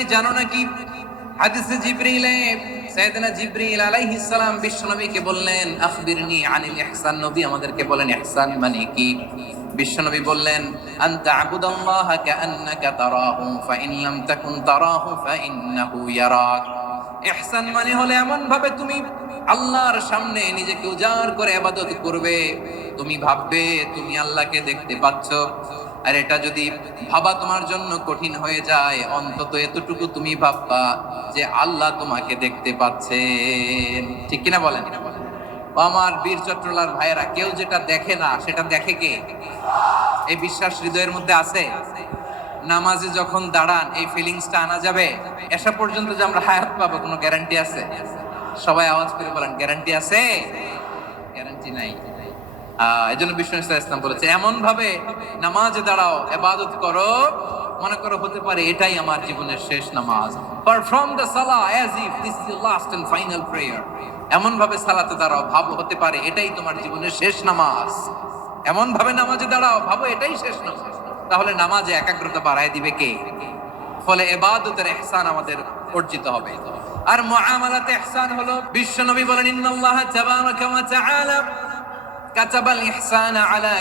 কি জানো নাকি? হাদিসে জিবরিলে সাইয়েদনা জিবরিল আলাইহিস সালাম বিশ্বনবীকে বললেন, আখবিরনি আনিল ইহসান। নবী আমাদেরকে বলেন ইহসান মানে কি? বিশ্বনবী বললেন, আনতা আবুদাল্লাহা কাআন্নাকা তারাহু ফাইন লাম তাকুন তারাহু ফাইন্নাহু ইয়ারাক। ইহসান মানে হলো এমন ভাবে তুমি আল্লাহর সামনে নিজেকে উজাড় করে ইবাদত করবে, তুমি ভাববে তুমি আল্লাহকে দেখতে পাচ্ছ। আর এটা যদি ভাবা তোমার জন্য কঠিন হয়ে যায়, অন্তত এতটুকু তুমি ভাববা যে আল্লাহ তোমাকে দেখতে পাচ্ছেন। ঠিক কিনা বলেন? ও আমার বীর চট্টলার ভাইয়েরা, কেউ যেটা দেখে না সেটা দেখে কে? এই বিশ্বাস হৃদয়ের মধ্যে আছে? নামাজে যখন দাঁড়ান এই ফিলিংসটা আনা যাবে? এসা পর্যন্ত যে আমরা হায়াত পাবো কোনো গ্যারান্টি আছে? সবাই আওয়াজ করে বলেন, গ্যারান্টি আছে? গ্যারান্টি নাই। এজন্য বিষ্ণু ইসলাম বলেছে এমন ভাবে নামাজে দাঁড়াও, ইবাদত করো, মনে করো হতে পারে এটাই আমার জীবনের শেষ নামাজ। পারফর্ম দ্য সালাহ as if this is the last and final prayer. এমন ভাবে সালাতে দাঁড়াও, ভাবো হতে পারে এটাই তোমার জীবনের শেষ নামাজ। এমন ভাবে নামাজে দাঁড়াও, ভাবো এটাই শেষ নামাজ। তাহলে নামাজে একাগ্রতা বাড়ায় দিবে কে? ফলে ইবাদতের ইহসান আমাদের অর্জিত হবে। আর মুআমালাতে ইহসান হলো, বিশ্বনবী বলেন, ইন্নাল্লাহা তাবারাকা ওয়া তাআলা কাতাবাল ইহসানা আলা